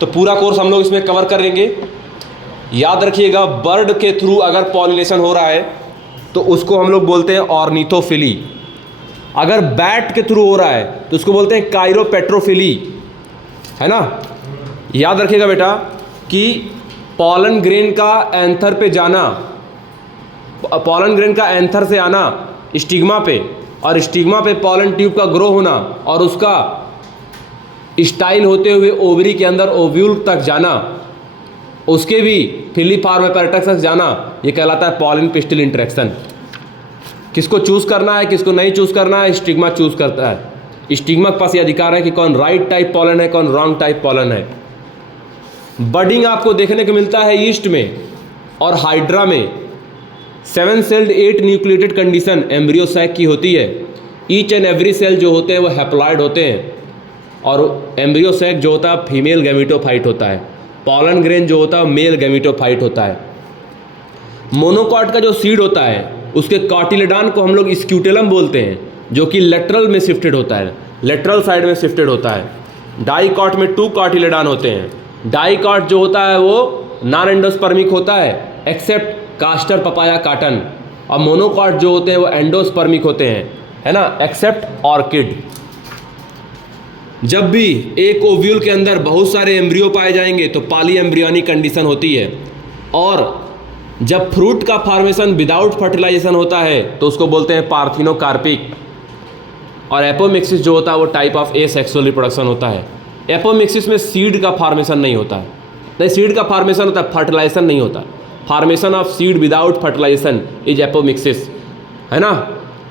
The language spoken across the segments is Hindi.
तो पूरा कोर्स हम लोग इसमें कवर करेंगे। याद रखिएगा, बर्ड के थ्रू अगर पॉलिनेशन हो रहा है तो उसको हम लोग बोलते हैं ऑर्निथोफिली। अगर बैट के थ्रू हो रहा है तो उसको बोलते हैं काइरोपेट्रोफिली, है ना। याद रखिएगा बेटा कि पॉलन ग्रेन का एंथर पे जाना, पॉलन ग्रेन का एंथर से आना स्टिग्मा पे, और स्टिग्मा पे पॉलन ट्यूब का ग्रो होना और उसका स्टाइल होते हुए ओवरी के अंदर ओव्यूल तक जाना, उसके भी फिलीफॉर्म एपेरेटस तक जाना, ये कहलाता है पॉलन पिस्टिल इंटरेक्शन। किसको चूज़ करना है, किसको नहीं चूज़ करना है, स्टिग्मा चूज़ करता है। स्टिग्मा के पास ये अधिकार है कि कौन राइट टाइप पॉलन है, कौन रॉन्ग टाइप पॉलन है। बडिंग आपको देखने को मिलता है ईस्ट में और हाइड्रा में। 7 celled 8 nucleated condition embryo sac की होती है। ईच एंड एवरी सेल जो होते हैं वो हैप्लॉइड होते हैं, और एम्ब्रियो सैक जो होता है फीमेल गैमेटोफाइट होता है। पॉलन ग्रेन जो होता है मेल गैमेटोफाइट होता है। मोनोकॉट का जो सीड होता है उसके कार्टिलेडॉन को हम लोग स्क्यूटेलम बोलते हैं, जो कि लेटरल में शिफ्टेड होता है, लेटरल साइड में शिफ्टेड होता है। डाइकॉट में 2 कार्टिलेडॉन होते हैं। डाइकॉट जो होता है वो नॉन एंडोस्पर्मिक होता है एक्सेप्ट कास्टर पपाया काटन, और मोनोकॉट जो होते हैं वो एंडोस्पर्मिक होते हैं, है ना, एक्सेप्ट ऑर्किड। जब भी एक ओव्यूल के अंदर बहुत सारे एम्ब्रियो पाए जाएंगे तो पॉली एम्ब्रियोनिक कंडीशन होती है, और जब फ्रूट का फॉर्मेशन विदाउट फर्टिलाइजेशन होता है तो उसको बोलते हैं पार्थिनोकार्पिक। और एपोमिक्सिस जो होता है वो टाइप ऑफ एसेक्सुअल रिप्रोडक्शन होता है। एपोमिक्सिस में सीड का फॉर्मेशन नहीं होता है, नहीं सीड का फॉर्मेशन होता है, फर्टिलाइजेशन नहीं होता। Formation of seed without fertilization is apomixis, है ना।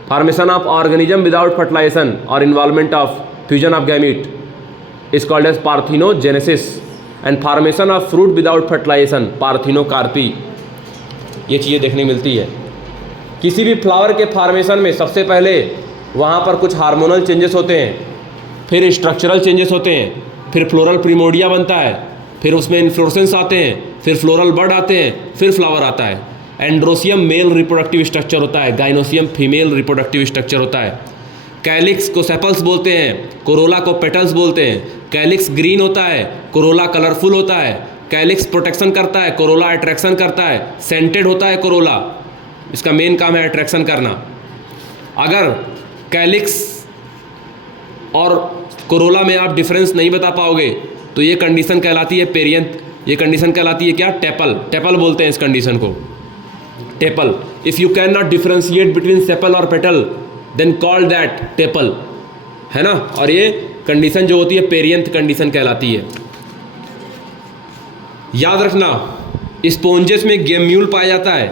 Formation of organism without fertilization और involvement of fusion of gamete is called as parthenogenesis, and formation of fruit without fertilization parthenocarpy. ये चीज़ें देखने मिलती है। किसी भी फ्लावर के फॉर्मेशन में सबसे पहले वहाँ पर कुछ हार्मोनल चेंजेस होते हैं, फिर स्ट्रक्चरल चेंजेस होते हैं, फिर फ्लोरल प्रीमोडिया बनता है, फिर उसमें इन्फ्लोरेसेंस आते हैं, फिर फ्लोरल बड आते हैं, फिर फ्लावर आता है। एंड्रोसियम मेल रिप्रोडक्टिव स्ट्रक्चर होता है, गाइनोसियम फीमेल रिप्रोडक्टिव स्ट्रक्चर होता है। कैलिक्स को सेपल्स बोलते हैं, कोरोला को पेटल्स बोलते हैं। कैलिक्स ग्रीन होता है, कोरोला कलरफुल होता है। कैलिक्स प्रोटेक्शन करता है, कोरोला अट्रैक्शन करता है। सेंटेड होता है कोरोला, इसका मेन काम है अट्रैक्शन करना। अगर कैलिक्स और कोरोला में आप डिफरेंस नहीं बता पाओगे तो ये कंडीशन कहलाती है पेरियंथ। ये कंडीशन कहलाती है क्या, टेपल। टेपल बोलते हैं इस कंडीशन को, tepal. If you can not differentiate between sepal और petal then call that tepal, है ना। और ये कंडीशन जो होती है पेरियंथ कंडीशन कहलाती है। याद रखना, स्पोंजेस में गेम्यूल पाया जाता है।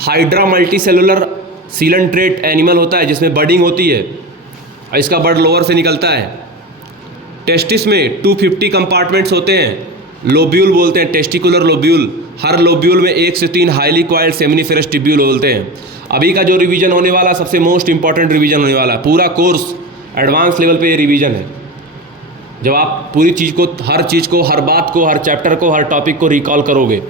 हाइड्रा मल्टीसेलुलर सीलेंट्रेट एनिमल होता है जिसमें बडिंग होती है, और इसका बड लोअर से निकलता है। टेस्टिस में 250 कंपार्टमेंट्स होते हैं, लोब्यूल बोलते हैं, टेस्टिकुलर लोब्यूल। हर लोब्यूल में 1 से 3 हाईली कॉइल्ड सेमिनिफेरस ट्यूब्यूल बोलते हैं। अभी का जो रिवीजन होने वाला सबसे मोस्ट इंपॉर्टेंट रिवीजन होने वाला है, पूरा कोर्स एडवांस लेवल पे ये रिवीजन है। जब आप पूरी चीज़ को, हर चीज़ को, हर बात को, हर चैप्टर को, हर टॉपिक को रिकॉल करोगे।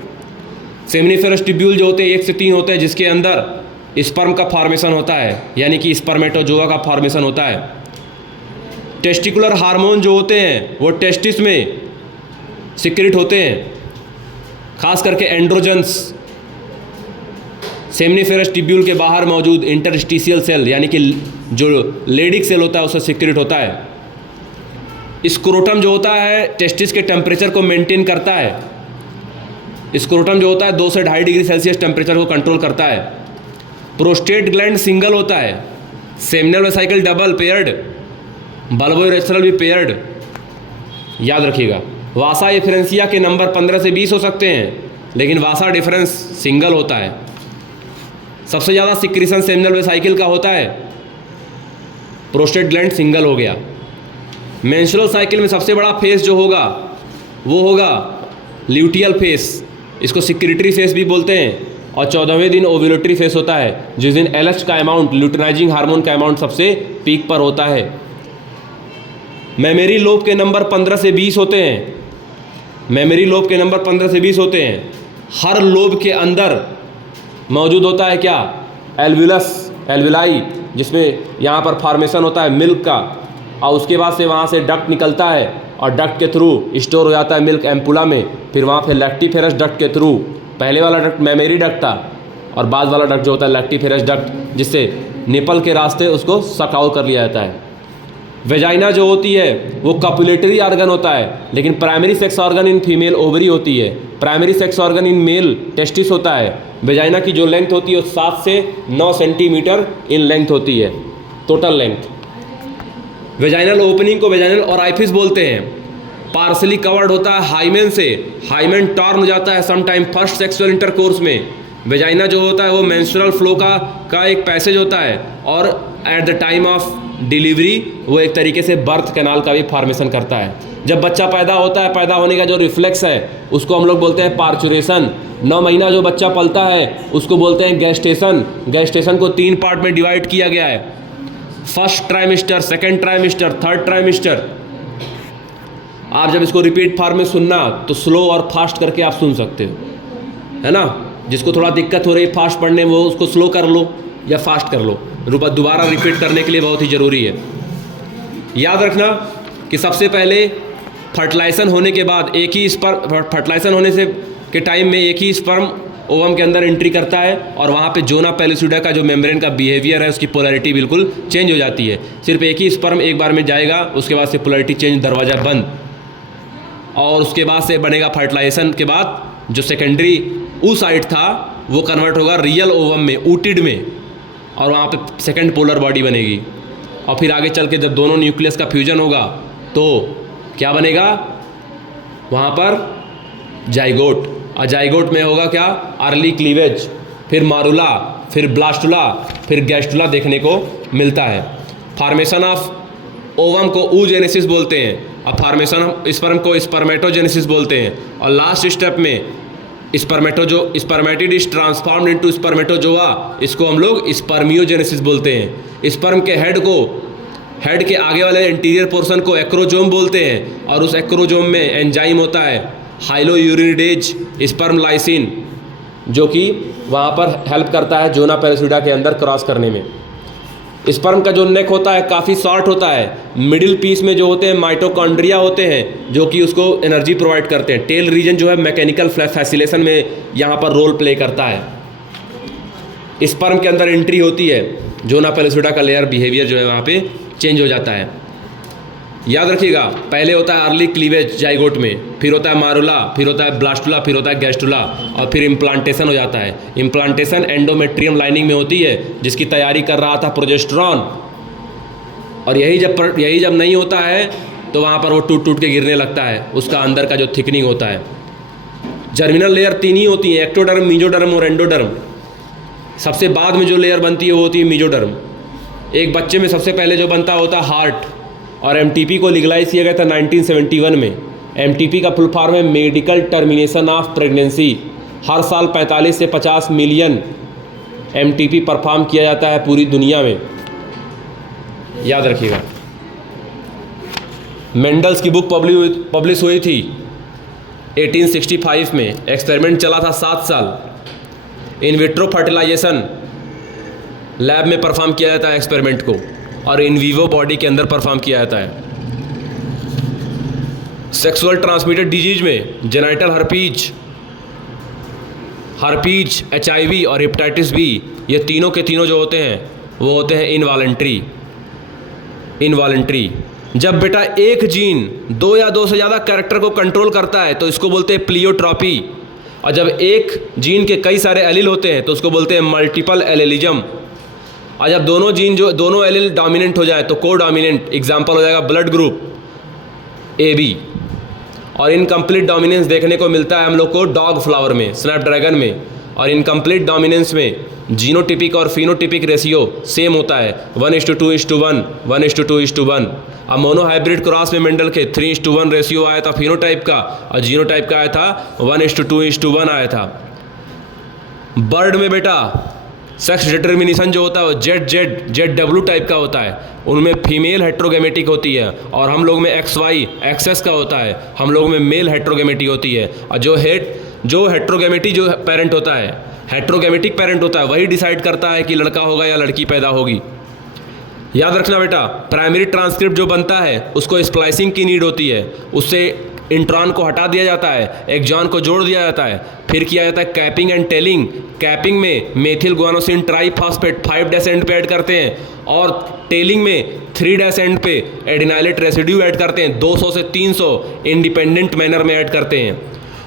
सेमिनिफेरस ट्यूब्यूल जो होते हैं 1 से 3 होते हैं, जिसके अंदर स्पर्म का फॉर्मेशन होता है, यानी कि स्पर्मेटोजोआ का फॉर्मेशन होता है। टेस्टिकुलर हार्मोन जो होते हैं वो टेस्टिस में सिक्रेट होते हैं, खास करके एंड्रोजन्स। सेमिनिफेरस ट्यूब्यूल के बाहर मौजूद इंटरस्टिशियल सेल, यानी कि जो लेडिक सेल होता है उससे सिक्रेट होता है। स्क्रोटम जो होता है टेस्टिस के टेम्परेचर को मेंटेन करता है। स्क्रोटम जो होता है 2 से 2.5 डिग्री सेल्सियस टेम्परेचर को कंट्रोल करता है। प्रोस्टेट ग्लैंड सिंगल होता है, सेमिनल वेसिकल डबल पेयर्ड, बल्बोइरेथ्रल भी पेयर्ड। याद रखिएगा, वासा एफरेंसिया के नंबर 15 से 20 हो सकते हैं, लेकिन वासा डिफरेंस सिंगल होता है। सबसे ज़्यादा सिक्रीशन सेमिनल वेसिकल का होता है, प्रोस्टेट ग्लैंड सिंगल हो गया। मेंस्ट्रुअल साइकिल में सबसे बड़ा फेस जो होगा वो होगा ल्यूटियल फेस, इसको सिक्रेटरी फेस भी बोलते हैं। और 14वें दिन ओव्यूलेटरी फेस होता है, जिस दिन एलएच का अमाउंट, ल्यूटिनाइजिंग हार्मोन का अमाउंट सबसे पीक पर होता है। मेमोरी लोब के नंबर 15 से 20 होते हैं। मेमोरी लोब के नंबर 15 से 20 होते हैं। हर लोब के अंदर मौजूद होता है क्या, एल्वुलस, एल्वुलाई, जिसमें यहाँ पर फॉर्मेशन होता है मिल्क का, और उसके बाद से वहाँ से डक्ट निकलता है और डक्ट के थ्रू स्टोर हो जाता है मिल्क एम्पुला में, फिर वहाँ पे लैक्टिफेरस डक्ट के थ्रू, पहले वाला डक्ट मेमरी डक्ट था और बाद वाला डक्ट जो होता है लैक्टिफेरस डक्ट, जिससे निपल के रास्ते उसको सक आउट कर लिया जाता है। वेजाइना जो होती है वो कपुलेटरी ऑर्गन होता है, लेकिन primary sex organ in female ovary होती है, primary sex organ in male testis होता है। वेजाइना की जो लेंथ होती है वो 7 से 9 सेंटीमीटर इन लेंथ होती है, टोटल लेंथ। वेजाइनल ओपनिंग को वेजाइनल ओराइफिस बोलते हैं। पार्सली कवर्ड होता है हाइमेन से, हाइमेन टॉर्न हो जाता है समटाइम फर्स्ट सेक्सुअल इंटरकोर्स में। वेजाइना जो होता है वो मेंस्ट्रुअल फ्लो का एक पैसेज होता है, और at the time of delivery वो एक तरीके से बर्थ कैनाल का भी फॉर्मेशन करता है। जब बच्चा पैदा होता है, पैदा होने का जो रिफ्लेक्स है उसको हम लोग बोलते हैं पार्चुरेशन। 9 महीना जो बच्चा पलता है उसको बोलते हैं गैस्टेशन। गैस्टेशन को 3 पार्ट में डिवाइड किया गया है, first trimester, second trimester, third trimester. आप जब इसको रिपीट फॉर्म में सुनना तो स्लो और फास्ट करके आप सुन सकते हो, है ना। जिसको थोड़ा दिक्कत हो रही है फास्ट पढ़ने में वो उसको स्लो कर लो या फास्ट कर लो, दोबारा रिपीट करने के लिए बहुत ही ज़रूरी है। याद रखना कि सबसे पहले फर्टिलाइजेशन होने के बाद एक ही स्पर्म, फर्टिलाइजेशन होने से के टाइम में एक ही स्पर्म ओवम के अंदर एंट्री करता है, और वहाँ पे जोना पेलिसुडा का जो मेम्ब्रेन का बिहेवियर है उसकी पोलैरिटी बिल्कुल चेंज हो जाती है। सिर्फ एक ही स्पर्म एक बार में जाएगा, उसके बाद से पोलैरिटी चेंज, दरवाज़ा बंद, और उसके बाद से बनेगा फर्टिलाइजेशन के बाद जो सेकेंडरी oocyte था वो कन्वर्ट होगा रियल ओवम में, ऊटिड में, और वहाँ पे सेकेंड पोलर बॉडी बनेगी। और फिर आगे चल के जब दोनों न्यूक्लियस का फ्यूजन होगा तो क्या बनेगा, वहाँ पर जाइगोट, और जाइगोट में होगा क्या, अर्ली क्लीवेज, फिर मारुला, फिर ब्लास्टुला, फिर गैस्टुला देखने को मिलता है। फॉर्मेशन ऑफ ओवम को oogenesis बोलते हैं, और फॉर्मेशन ऑफ स्पर्म को स्पर्मेटोजेनेसिस बोलते हैं, और लास्ट स्टेप में spermatid is transformed into spermatozoa, इसको हम लोग स्पर्मियोजेनेसिस बोलते हैं। स्पर्म के हेड के आगे वाले इंटीरियर पोर्शन को एक्रोजोम बोलते हैं, और उस एक्रोजोम में एंजाइम होता है हाइलोयूरिडेज स्पर्म लाइसिन, जो कि वहाँ पर हेल्प करता है जोना पेलिसुडा के अंदर क्रॉस करने में। स्पर्म का जो नेक होता है काफ़ी शॉर्ट होता है, मिडिल पीस में जो होते हैं माइटोकॉन्ड्रिया होते हैं जो कि उसको एनर्जी प्रोवाइड करते हैं। टेल रीजन जो है मैकेनिकल फैसिलेशन में यहाँ पर रोल प्ले करता है। स्पर्म के अंदर एंट्री होती है, जोना पेलिसुडा का लेयर बिहेवियर जो है वहाँ पे चेंज हो जाता है। याद रखिएगा, पहले होता है अर्ली क्लीवेज जाइगोट में, फिर होता है मारुला, फिर होता है ब्लास्टुला, फिर होता है गैस्टुला, और फिर इम्प्लांटेशन हो जाता है। इम्प्लांटेशन एंडोमेट्रियम लाइनिंग में होती है, जिसकी तैयारी कर रहा था प्रोजेस्टेरॉन, और यही जब नहीं होता है तो वहाँ पर वो टूट टूट के गिरने लगता है, उसका अंदर का जो थिकनिंग होता है। जर्मिनल लेयर 3 ही होती हैं, एक्टोडर्म, मीजोडर्म और एंडोडर्म। सबसे बाद में जो लेयर बनती है वो होती है मीजोडर्म। एक बच्चे में सबसे पहले जो बनता होता है हार्ट, और एमटीपी को लीगलाइज किया गया था 1971 में। एमटीपी का फुल फॉर्म है मेडिकल टर्मिनेशन ऑफ प्रेगनेंसी। हर साल 45 से 50 मिलियन एमटीपी परफॉर्म किया जाता है पूरी दुनिया में, याद रखिएगा। मेंडल्स की बुक पब्लिश हुई थी 1865 में। एक्सपेरिमेंट चला था 7 साल। इन विट्रो फर्टिलाइजेशन लैब में परफॉर्म किया जाता है एक्सपेरिमेंट को, और इन वीवो बॉडी के अंदर परफॉर्म किया जाता है। सेक्सुअल ट्रांसमिटेड डिजीज में जेनाइटल हर्पीज, HIV और हेपेटाइटिस बी, ये तीनों के तीनों जो होते हैं वो होते हैं इनवॉलेंट्री। जब बेटा एक जीन 2 या 2 से ज़्यादा कैरेक्टर को कंट्रोल करता है तो इसको बोलते हैं प्लियोट्रॉपी, और जब एक जीन के कई सारे एलील होते हैं तो उसको बोलते हैं मल्टीपल एलिलिज्म। और जब दोनों एलील डोमिनेंट हो जाए तो को डोमिनेंट, एग्जाम्पल हो जाएगा ब्लड ग्रुप AB। और इनकम्प्लीट डोमिनेंस देखने को मिलता है हम लोग को डॉग फ्लावर में, स्नैपड्रैगन में। और इनकम्प्लीट डोमिनेंस में जीनोटिपिक और फिनोटिपिक रेशियो सेम होता है 1:2:1, 1:2:1। अब मोनोहाइब्रिड क्रॉस में मेंडल के 3:1 रेशियो आया था फिनोटाइप का, और जीनोटाइप का आया था 1:2:1 आया था। बर्ड में बेटा सेक्स डिटर्मिनेशन जो होता है वो ZW टाइप का होता है, उनमें फीमेल हेट्रोगेमेटिक होती है, और हम लोग में XY एक्सेस का होता है, हम लोग में मेल हेट्रोगेमेटिक होती है। और जो हेट्रोगेमेटिक जो पेरेंट होता है, हेट्रोगेमेटिक पेरेंट होता है, वही डिसाइड करता है कि लड़का होगा या लड़की पैदा होगी। याद रखना बेटा, प्राइमरी ट्रांसक्रिप्ट जो बनता है उसको स्प्लाइसिंग की नीड होती है, उससे इंट्रॉन को हटा दिया जाता है, एक्सॉन को जोड़ दिया जाता है, फिर किया जाता है कैपिंग एंड टेलिंग। कैपिंग में मेथिल गुआनोसिन ट्राइफॉस्फेट 5' एंड पे ऐड करते हैं, और टेलिंग में 3' एंड पे एडिनाइलेट रेसिड्यू ऐड करते हैं, 200 से 300 इंडिपेंडेंट मैनर में ऐड करते हैं।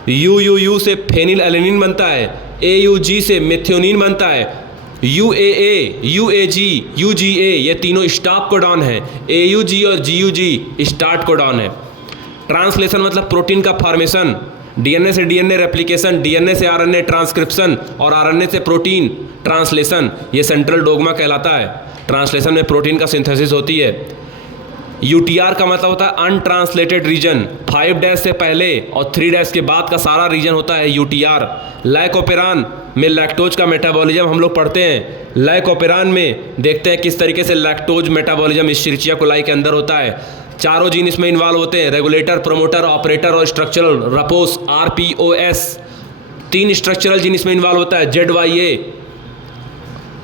UUU से फेनिल एलेनिन बनता है, AUG से मेथियोनिन बनता है, UAA, UAG, UGA ये तीनों स्टॉप कोडॉन है, AUG और GUG स्टार्ट कोडॉन है। ट्रांसलेशन मतलब प्रोटीन का फॉर्मेशन, DNA से DNA रेप्लिकेशन, DNA से RNA ट्रांसक्रिप्शन और RNA से प्रोटीन ट्रांसलेशन, ये सेंट्रल डोग्मा कहलाता है। ट्रांसलेशन में प्रोटीन का सिंथेसिस होती है। UTR का मतलब होता है अनट्रांसलेटेड रीजन, 5' से पहले और 3' के बाद का सारा रीजन होता है UTR। लाइकोपेरान में लैक्टोज का मेटाबॉलिज्म हम लोग पढ़ते हैं। लाइकोपेरान में देखते हैं किस तरीके से लैक्टोज मेटाबॉलिज्म इश्चरिचिया कोलाई के अंदर होता है। चारों जीन इसमें इन्वॉल्व होते हैं, रेगुलेटर, प्रोमोटर, ऑपरेटर और स्ट्रक्चरल, रपोस, RPOS। 3 स्ट्रक्चरल जीन इसमें इन्वॉल्व होता है, ZYA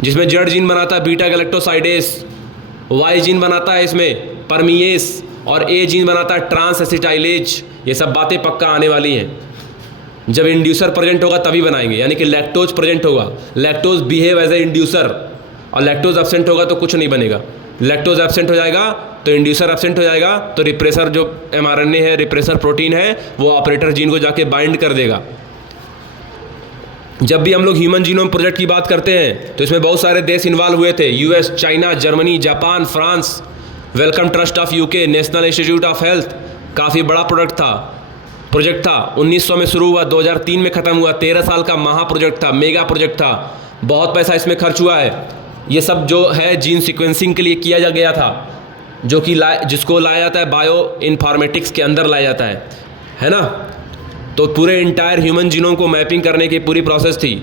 जिसमें जेड जीन बनाता है बीटा गैलेक्टोसाइडेस, Y जीन बनाता है इसमें परमिएस, और A जीन बनाता है ट्रांस एसिटाइलेज। ये सब बातें पक्का आने वाली हैं। जब इंड्यूसर प्रेजेंट होगा तभी बनाएंगे, यानी कि लैक्टोज प्रेजेंट होगा, lactose behave as a inducer, और लैक्टोज एब्सेंट होगा तो कुछ नहीं बनेगा। लैक्टोज एब्सेंट हो जाएगा तो इंड्यूसर एब्सेंट हो जाएगा, तो रिप्रेसर जो mRNA है, रिप्रेसर प्रोटीन है, वो ऑपरेटर जीन को जाके बाइंड कर देगा। जब भी हम लोग ह्यूमन जीनोम प्रोजेक्ट की बात करते हैं तो इसमें बहुत सारे देश इन्वॉल्व हुए थे, US, China, Germany, Japan, France, Wellcome Trust of UK, national institute of health. काफ़ी बड़ा प्रोजेक्ट था। 1900 में शुरू हुआ, 2003 में ख़त्म हुआ। 13 साल का महा प्रोजेक्ट था, मेगा प्रोजेक्ट था। बहुत पैसा इसमें खर्च हुआ है। ये सब जो है जीन सीक्वेंसिंग के लिए किया गया था, जो कि जिसको लाया जाता है बायो इन्फॉर्मेटिक्स के अंदर लाया जाता है ना। तो पूरे इंटायर ह्यूमन जीनोम को मैपिंग करने की पूरी प्रोसेस थी।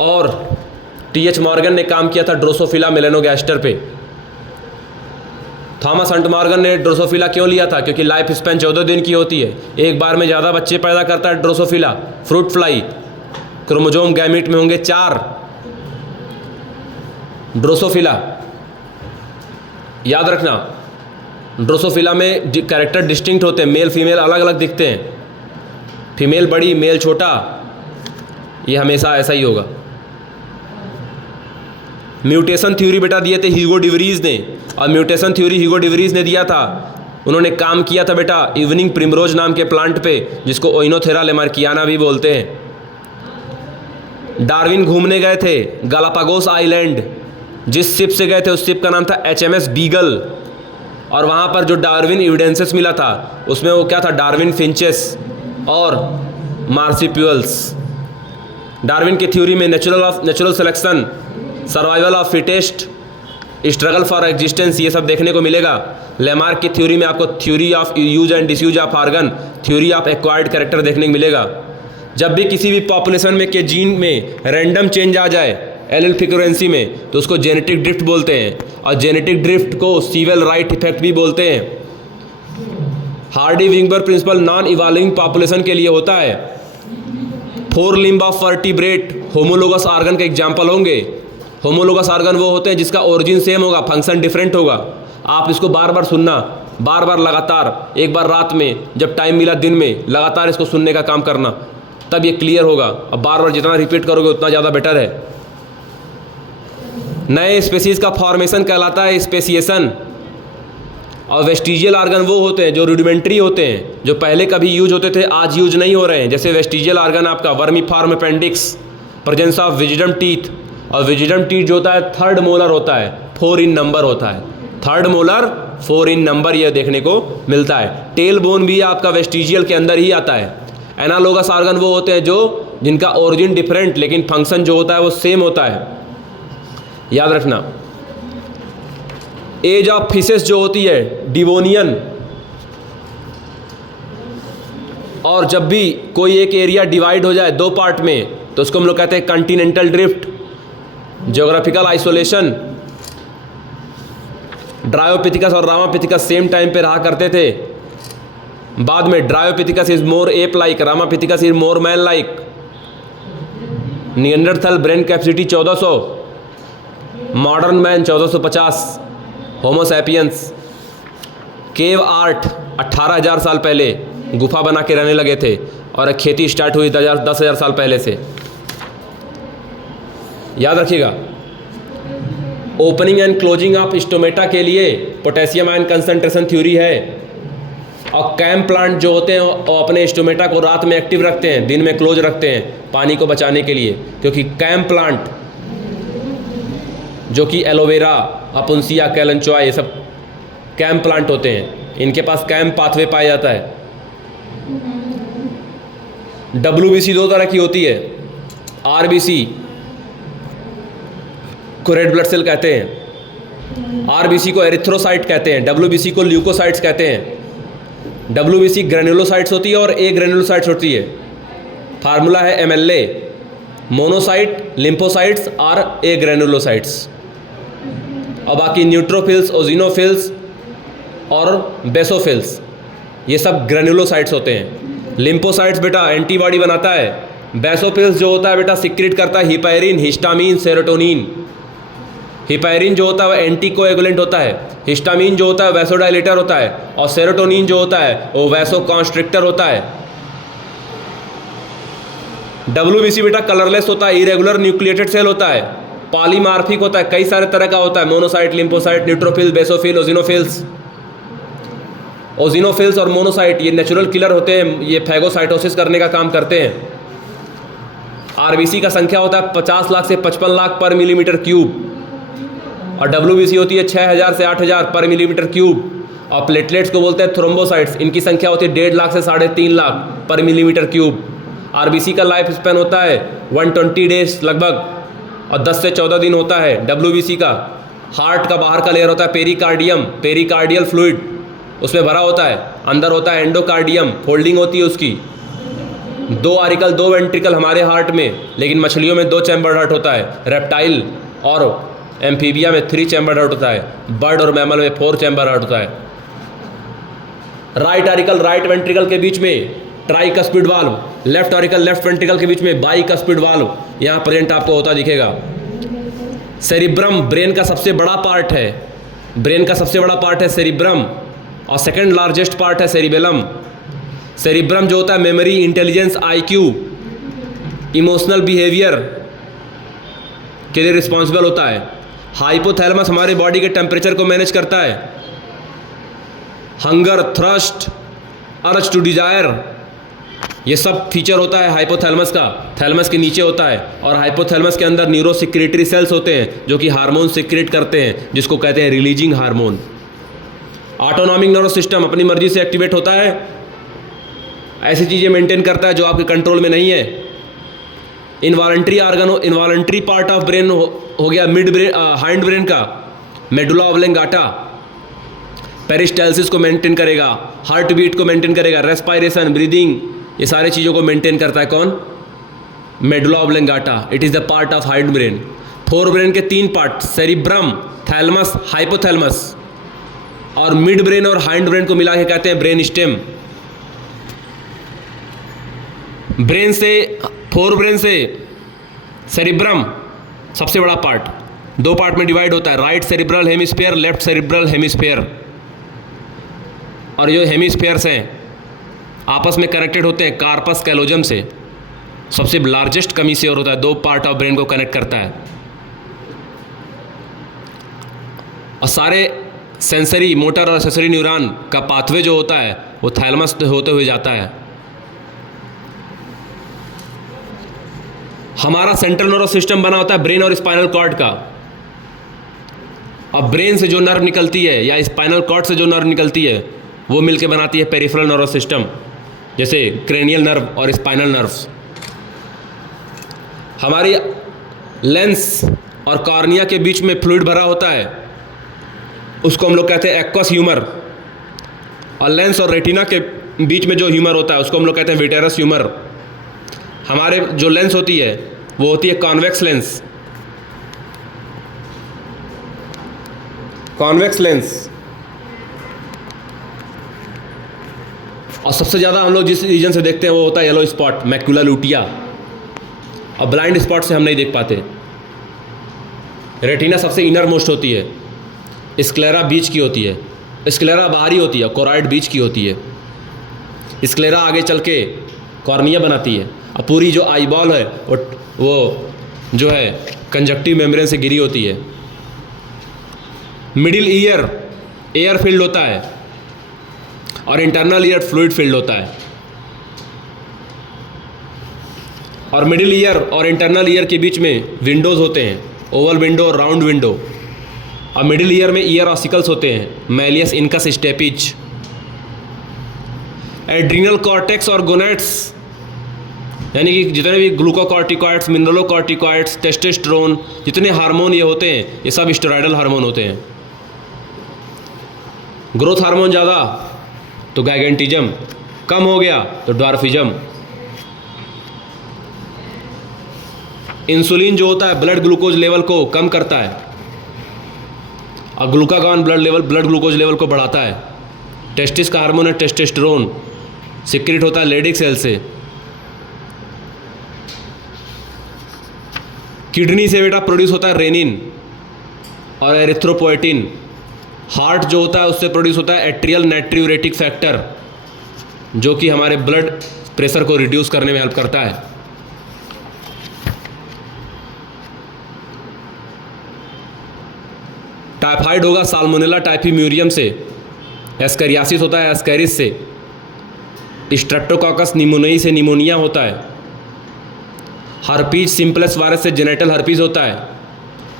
और TH मॉर्गन ने काम किया था ड्रोसोफिला मेलेनोगैस्टर पे। थॉमस हंट मॉर्गन ने ड्रोसोफिला क्यों लिया था? क्योंकि लाइफ स्पैन 14 दिन की होती है, एक बार में ज़्यादा बच्चे पैदा करता है Drosophila. Fruit fly chromosome gamete में होंगे 4 ड्रोसोफिला। याद रखना, ड्रोसोफिला में कैरेक्टर डिस्टिंक्ट होते हैं, मेल फीमेल अलग अलग दिखते हैं, फीमेल बड़ी मेल छोटा, ये हमेशा ऐसा ही होगा। म्यूटेशन थ्योरी बेटा दिए थे ह्यूगो डिवरीज ने, और म्यूटेशन थ्योरी ह्यूगो डिवरीज ने दिया था। उन्होंने काम किया था बेटा इवनिंग प्रिमरोज नाम के प्लांट पे, जिसको ओइनोथेरा लेमार्कियाना भी बोलते हैं। डार्विन घूमने गए थे गालापागोस आइलैंड, जिस शिप से गए थे उस शिप का नाम था HMS बीगल, और वहाँ पर जो डार्विन एविडेंसेस मिला था उसमें वो क्या था, डार्विन फिंचेस और मार्सिप्यूल्स। डार्विन की थ्योरी में natural selection, survival of fittest, struggle for existence, ये सब देखने को मिलेगा। लेमार्क की थ्योरी में आपको theory of use and disuse of organ, theory of acquired character देखने को मिलेगा। जब भी किसी भी पॉपुलेशन में के जीन में रैंडम चेंज आ जाए एलील फ्रीक्वेंसी में, तो उसको जेनेटिक ड्रिफ्ट बोलते हैं, और जेनेटिक ड्रिफ्ट को सीवेल राइट इफेक्ट भी बोलते हैं। Hardy Weinberg principle non evolving population के लिए होता है। 4 limb of vertebrate homologous organ के एग्जाम्पल होंगे। होमोलोगस ऑर्गन वो होते हैं जिसका ओरिजिन सेम होगा, फंक्शन डिफरेंट होगा। आप इसको बार बार सुनना, बार बार लगातार, एक बार रात में, जब टाइम मिला दिन में, लगातार इसको सुनने का काम करना, तब ये क्लियर होगा। अब बार बार जितना रिपीट करोगे उतना ज़्यादा बेटर है। नए स्पेसीज का फॉर्मेशन कहलाता है स्पेसिएशन। और वेस्टिजियल ऑर्गन वो होते हैं जो रूडिमेंट्री होते हैं, जो पहले कभी यूज होते थे आज यूज नहीं हो रहे हैं। जैसे वेस्टिजियल ऑर्गन आपका vermiform appendix, presence of wisdom teeth, और विजिडम टीथ जो होता है 3rd मोलर होता है, 4 इन नंबर होता है। 3rd मोलर 4 इन नंबर ये देखने को मिलता है। टेल बोन भी आपका वेस्टिजियल के अंदर ही आता है। एनालोगस ऑर्गन वो होते हैं जो जिनका ओरिजिन डिफरेंट लेकिन फंक्शन जो होता है वो सेम होता है। याद रखना, एज ऑफ फिशेस जो होती है डिवोनियन, और जब भी कोई एक एरिया डिवाइड हो जाए 2 पार्ट में तो उसको हम लोग कहते हैं continental drift. Geographical isolation, Dryopithecus और रामापिथिकस सेम टाइम पे रहा करते थे। बाद में Dryopithecus is more ape like, Ramapithecus is more man like. Neanderthal brain capacity 1400, modern man 1450, Homo sapiens. Cave art 18,000 साल पहले गुफा बना के रहने लगे थे, और खेती स्टार्ट हुई 10,000 साल पहले से। याद रखिएगा, opening and closing of stomata के लिए पोटेशियम आयन कंसंट्रेशन थ्योरी है। और कैम प्लांट जो होते हैं वो अपने स्टोमेटा को रात में एक्टिव रखते हैं, दिन में क्लोज रखते हैं पानी को बचाने के लिए, क्योंकि कैम प्लांट जो कि एलोवेरा, अपुंसिया, कैलनचुआ, ये सब कैम प्लांट होते हैं, इनके पास कैम पाथवे पाया जाता है। WBC दो तरह की होती है, RBC को रेड ब्लड सेल कहते हैं, RBC को एरिथ्रोसाइट कहते हैं, WBC को ल्यूकोसाइट्स कहते हैं। WBC ग्रेनुलोसाइट्स होती है और A ग्रेनुलोसाइट्स होती है। फार्मूला है MLA, मोनोसाइट, लिम्फोसाइट्स और A ग्रेनुलोसाइट्स। और बाकी न्यूट्रोफिल्स, ओजिनोफिल्स और बेसोफिल्स, ये सब ग्रेनुलोसाइट्स होते हैं। लिम्फोसाइट्स बेटा एंटीबॉडी बनाता है। बेसोफिल्स जो होता है बेटा सिक्रेट करता है हिपैरिन, हिस्टामिन, सेरोटोनिन। हिपैरिन जो होता है वह एंटीकोएगुलेंट होता है, हिस्टामिन जो होता है वैसोडाइलेटर होता है, और सेरोटोनिन जो होता है वो वैसोकॉन्स्ट्रिक्टर होता है। WBC बेटा कलरलेस होता है, इरेगुलर न्यूक्लिएटेड सेल होता है, पॉलीमार्फिक होता है, कई सारे तरह का होता है, मोनोसाइट, लिम्फोसाइट, न्यूट्रोफिल, बेसोफिल, ओजिनोफिल्स। ओजिनोफिल्स और मोनोसाइट ये नेचुरल किलर होते हैं, ये फैगोसाइटोसिस करने का काम करते हैं। RBC का संख्या होता है 50 लाख से 55 लाख पर मिलीमीटर क्यूब, और WBC होती है 6,000 से 8,000 पर मिलीमीटर क्यूब। और प्लेटलेट्स को बोलते हैं थ्रोम्बोसाइट्स, इनकी संख्या होती है 1.5 लाख से 3.5 लाख पर मिलीमीटर क्यूब। RBC का लाइफ स्पैन होता है 120 डेज लगभग, और 10 से 14 दिन होता है। WBC का हार्ट का बाहर का लेयर होता है पेरिकार्डियम, पेरिकार्डियल फ्लूइड उसमें भरा होता है। अंदर होता है एंडोकार्डियम, फोल्डिंग होती है उसकी। 2 आरिकल 2 वेंट्रिकल हमारे हार्ट में, लेकिन मछलियों में 2 चैम्बर हार्ट होता है। रेप्टाइल और एम्फीबिया में 3 चैम्बर हार्ट होता है। बर्ड और मैमल में 4 चैम्बर हार्ट होता है। राइट आरिकल राइट वेंट्रिकल के बीच में tricuspid valve, left auricle left ventricle के बीच में बाइकस्पिड वाल्व यहाँ प्रेजेंट आपको होता दिखेगा। सेरिब्रम ब्रेन का सबसे बड़ा पार्ट है, ब्रेन का सबसे बड़ा पार्ट है सेरिब्रम, और सेकंड लार्जेस्ट पार्ट है सेरिबेलम। सेरिब्रम जो होता है memory, intelligence, IQ, emotional behaviour के लिए रिस्पॉन्सिबल होता है। हाइपोथैलेमस हमारे बॉडी के टेम्परेचर को मैनेज करता है। Hunger, thirst, urge to desire, ये सब फीचर होता है हाइपोथैलेमस का। थैलेमस के नीचे होता है, और हाइपोथैलेमस के अंदर न्यूरो सिक्रेटरी सेल्स होते हैं जो कि हार्मोन सिक्रेट करते हैं, जिसको कहते हैं releasing hormone. Autonomic nervous system अपनी मर्जी से एक्टिवेट होता है, ऐसी चीज़ें मेंटेन करता है जो आपके कंट्रोल में नहीं है। Involuntary organ, involuntary part of brain हो गया मिड ब्रेन, हाइंड ब्रेन का मेडुला ऑब्लेंगाटा, पेरिस्टाल्सिस को मेंटेन करेगा, हार्ट बीट को मेंटेन करेगा, रेस्पायरेशन, ब्रीदिंग, ये सारी चीज़ों को मेंटेन करता है कौन? Medulla oblongata. It is the part of hind brain. Fore brain के 3 पार्ट, सेरिब्रम, थैलेमस, हाइपोथैलेमस, और मिड ब्रेन और हाइंड ब्रेन को मिला के कहते हैं ब्रेन स्टेम। ब्रेन से, फोर ब्रेन से सेरिब्रम सबसे बड़ा पार्ट 2 पार्ट में डिवाइड होता है, right cerebral hemisphere, left cerebral hemisphere. और जो हेमिस्फीयर्स हैं आपस में कनेक्टेड होते हैं कार्पस कैलोजम से, सबसे लार्जेस्ट कमीसियर होता है, 2 पार्ट ऑफ ब्रेन को कनेक्ट करता है। और सारे सेंसरी, मोटर और सेंसरी न्यूरॉन का पाथवे जो होता है वो थैलेमस होते हुए जाता है। हमारा सेंट्रल नर्वस सिस्टम बना होता है ब्रेन और स्पाइनल कॉर्ड का। अब ब्रेन से जो नर्व निकलती है या स्पाइनल कॉर्ड से जो नर्व निकलती है वो मिलके बनाती है पेरिफेरल नर्वस सिस्टम, जैसे क्रेनियल नर्व और स्पाइनल नर्व्स। हमारी लेंस और कॉर्निया के बीच में फ्लूइड भरा होता है, उसको हम लोग कहते हैं एक्वस ह्यूमर। और लेंस और रेटिना के बीच में जो ह्यूमर होता है उसको हम लोग कहते हैं विटेरस ह्यूमर। हमारे जो लेंस होती है वो होती है कॉन्वेक्स लेंस, कॉन्वेक्स लेंस। और सबसे ज़्यादा हम लोग जिस रीजन से देखते हैं वो होता है येलो स्पॉट, मैक्यूला लूटिया। और ब्लाइंड स्पॉट से हम नहीं देख पाते। रेटिना सबसे इनर मोस्ट होती है, स्क्लेरा बीच की होती है, स्क्लेरा बाहरी होती है, कोराइड बीच की होती है, स्क्लेरा आगे चल के कॉर्निया बनाती है। अब पूरी जो आईबॉल है वो जो है कंजक्टिव मेम्ब्रेन से घिरी होती है। मिडिल ईयर एयर फील्ड होता है और इंटरनल ईयर फ्लूइड फील्ड होता है। और मिडिल ईयर और इंटरनल ईयर के बीच में विंडोज़ होते हैं, ओवल विंडो और राउंड विंडो। और मिडिल ईयर में ईयर ऑसिकल्स होते हैं, malleus incus stapes. Adrenal cortex और गोनेट्स यानी कि जितने भी ग्लूकोकॉर्टिकॉइड्स, मिनरलोकॉर्टिकॉइड्स, टेस्टोस्टेरोन, जितने हार्मोन ये होते हैं ये सब स्टेरॉयडल हार्मोन होते हैं। ग्रोथ हार्मोन ज़्यादा तो गाइगेंटिज्म, कम हो गया तो ड्वार्फिज्म। इंसुलिन जो होता है ब्लड ग्लूकोज लेवल को कम करता है और ग्लूकागॉन ब्लड ग्लूकोज लेवल को बढ़ाता है। टेस्टिस का हार्मोन है टेस्टोस्टेरोन, सिक्रेट होता है लेडिक सेल से। किडनी से बेटा प्रोड्यूस होता है रेनिन और एरिथ्रोपोएटिन। हार्ट जो होता है उससे प्रोड्यूस होता है एट्रियल नाइट्रियूरेटिक फैक्टर, जो कि हमारे ब्लड प्रेशर को रिड्यूस करने में हेल्प करता है। टाइफाइड होगा साल्मोनेला टाइफीम्यूरियम से। एस्करियासिस होता है एस्कैरिस से। स्ट्रेप्टोकॉकस निमोनियाई से निमोनिया होता है। हर्पीज सिंपलेक्स वायरस से जेनेटल हर्पीज होता है।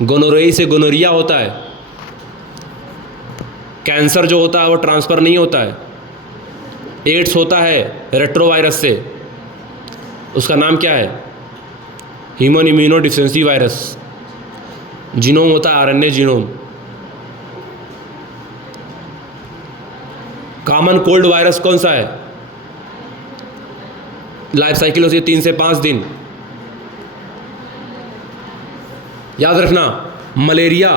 गोनोरेई से गोनोरिया होता है। कैंसर जो होता है वो ट्रांसफ़र नहीं होता है। एड्स होता है रेट्रोवायरस से, उसका नाम क्या है? Human immuno deficiency virus. Genome होता है RNA genome. Common cold virus कौन सा है? लाइफ साइकिल होती है 3 से 5 दिन। याद रखना, मलेरिया